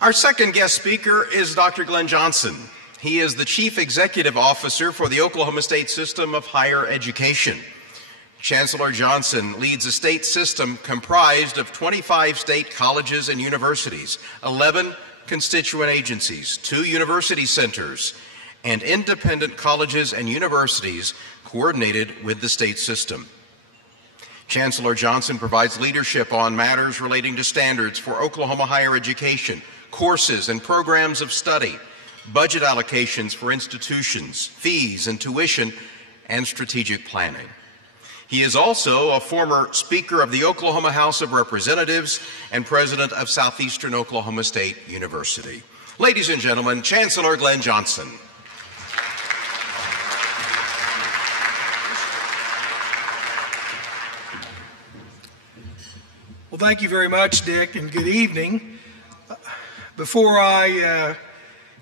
Our second guest speaker is Dr. Glen Johnson. He is the Chief Executive Officer for the Oklahoma State System of Higher Education. Chancellor Johnson leads a state system comprised of 25 state colleges and universities, 11 constituent agencies, 2 university centers, and independent colleges and universities coordinated with the state system. Chancellor Johnson provides leadership on matters relating to standards for Oklahoma higher education, courses and programs of study, budget allocations for institutions, fees and tuition, and strategic planning. He is also a former Speaker of the Oklahoma House of Representatives and President of Southeastern Oklahoma State University. Ladies and gentlemen, Chancellor Glen Johnson. Well, thank you very much, Dick, and good evening. Before I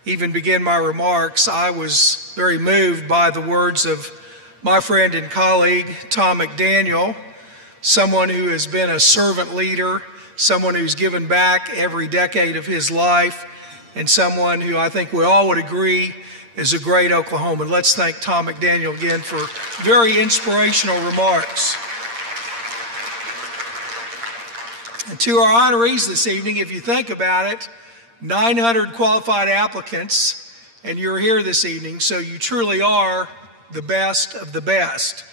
even begin my remarks, I was very moved by the words of my friend and colleague, Tom McDaniel, someone who has been a servant leader, someone who's given back every decade of his life, and someone who I think we all would agree is a great Oklahoman. Let's thank Tom McDaniel again for very inspirational remarks. And to our honorees this evening, if you think about it, 900 qualified applicants, and you're here this evening, so you truly are the best of the best.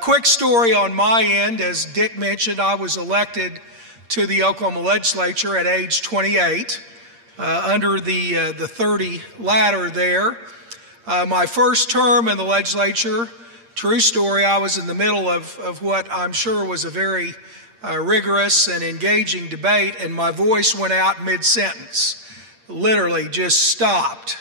Quick story on my end. As Dick mentioned, I was elected to the Oklahoma legislature at age 28 under the 30 ladder there. My first term in the legislature, true story, I was in the middle of what I'm sure was a very rigorous and engaging debate, and my voice went out mid-sentence, literally just stopped.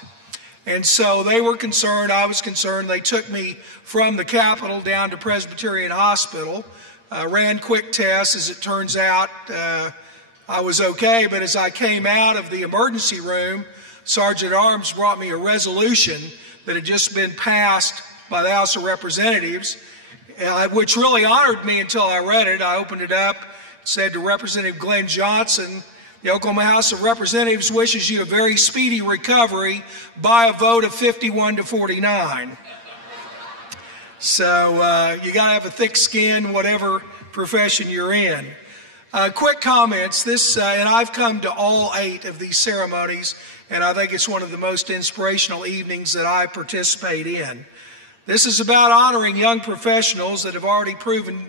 And so they were concerned, I was concerned. They took me from the Capitol down to Presbyterian Hospital, ran quick tests. As it turns out, I was okay, but as I came out of the emergency room, Sergeant at Arms brought me a resolution that had just been passed by the House of Representatives, which really honored me until I read it. I opened it up, it said to Representative Glen Johnson, the Oklahoma House of Representatives wishes you a very speedy recovery by a vote of 51 to 49. So you got to have a thick skin, whatever profession you're in. Quick comments. And I've come to all 8 of these ceremonies, and I think it's one of the most inspirational evenings that I participate in. This is about honoring young professionals that have already proven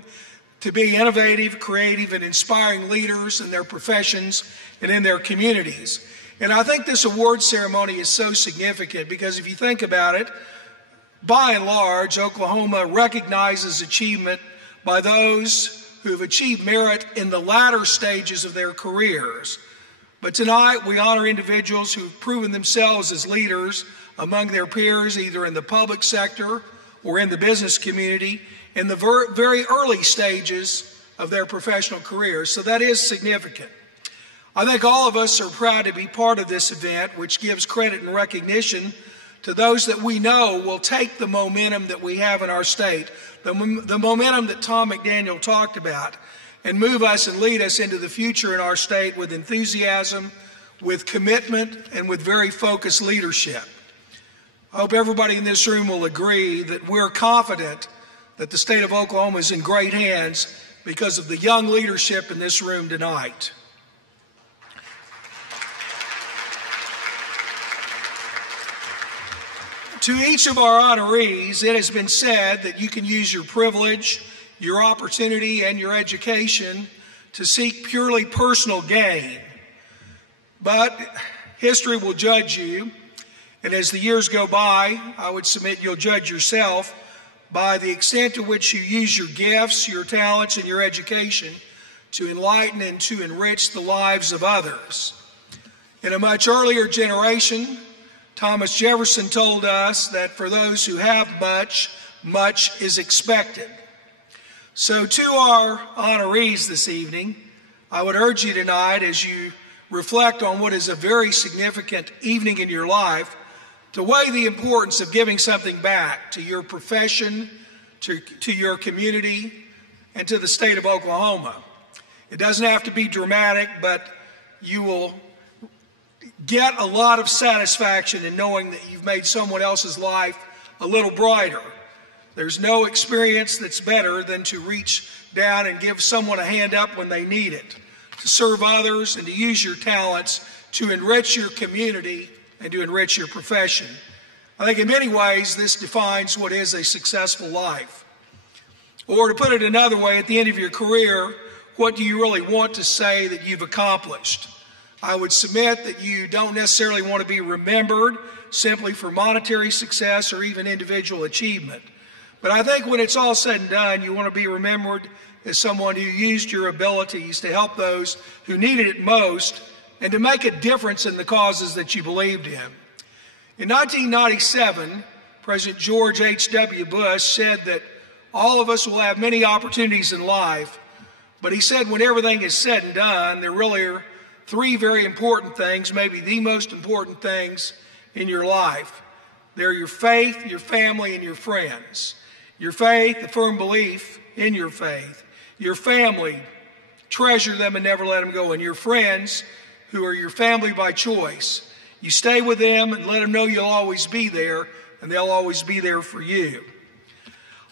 to be innovative, creative, and inspiring leaders in their professions and in their communities. And I think this award ceremony is so significant because if you think about it, by and large, Oklahoma recognizes achievement by those who have achieved merit in the latter stages of their careers. But tonight, we honor individuals who've proven themselves as leaders among their peers, either in the public sector or in the business community, in the very early stages of their professional careers. So that is significant. I think all of us are proud to be part of this event, which gives credit and recognition to those that we know will take the momentum that we have in our state, the momentum that Tom McDaniel talked about, and move us and lead us into the future in our state with enthusiasm, with commitment, and with very focused leadership. I hope everybody in this room will agree that we're confident that the state of Oklahoma is in great hands because of the young leadership in this room tonight. To each of our honorees, it has been said that you can use your privilege, your opportunity, and your education to seek purely personal gain. But history will judge you, and as the years go by, I would submit you'll judge yourself by the extent to which you use your gifts, your talents, and your education to enlighten and to enrich the lives of others. In a much earlier generation, Thomas Jefferson told us that for those who have much, much is expected. So to our honorees this evening, I would urge you tonight, as you reflect on what is a very significant evening in your life, to weigh the importance of giving something back to your profession, to your community, and to the state of Oklahoma. It doesn't have to be dramatic, but you will get a lot of satisfaction in knowing that you've made someone else's life a little brighter. There's no experience that's better than to reach down and give someone a hand up when they need it, to serve others and to use your talents to enrich your community and to enrich your profession. I think in many ways this defines what is a successful life. Or to put it another way, at the end of your career, what do you really want to say that you've accomplished? I would submit that you don't necessarily want to be remembered simply for monetary success or even individual achievement. But I think when it's all said and done, you want to be remembered as someone who used your abilities to help those who needed it most and to make a difference in the causes that you believed in. In 1997, President George H.W. Bush said that all of us will have many opportunities in life, but he said when everything is said and done, there really are three very important things, maybe the most important things in your life. They're your faith, your family, and your friends. Your faith, the firm belief in your faith. Your family, treasure them and never let them go. And your friends, who are your family by choice, you stay with them and let them know you'll always be there, and they'll always be there for you.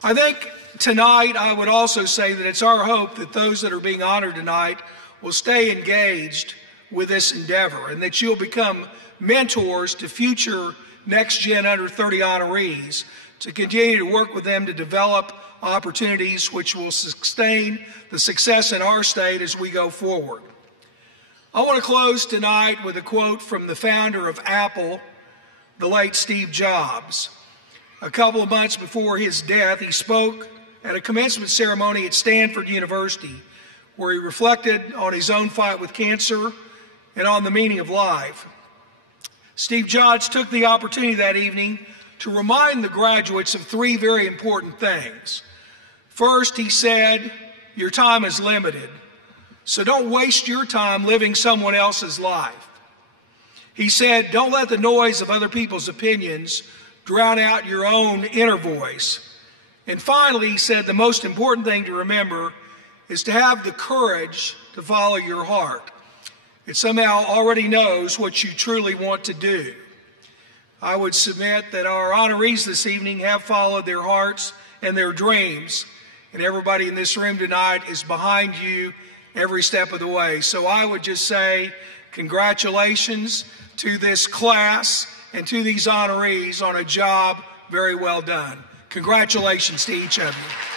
I think tonight I would also say that it's our hope that those that are being honored tonight will stay engaged with this endeavor and that you'll become mentors to future NextGen under 30 honorees, to continue to work with them to develop opportunities which will sustain the success in our state as we go forward. I want to close tonight with a quote from the founder of Apple, the late Steve Jobs. A couple of months before his death, he spoke at a commencement ceremony at Stanford University, where he reflected on his own fight with cancer and on the meaning of life. Steve Jobs took the opportunity that evening to remind the graduates of three very important things. First, he said, your time is limited, so don't waste your time living someone else's life. He said, don't let the noise of other people's opinions drown out your own inner voice. And finally, he said, the most important thing to remember is to have the courage to follow your heart. It somehow already knows what you truly want to do. I would submit that our honorees this evening have followed their hearts and their dreams, and everybody in this room tonight is behind you every step of the way. So I would just say congratulations to this class and to these honorees on a job very well done. Congratulations to each of you.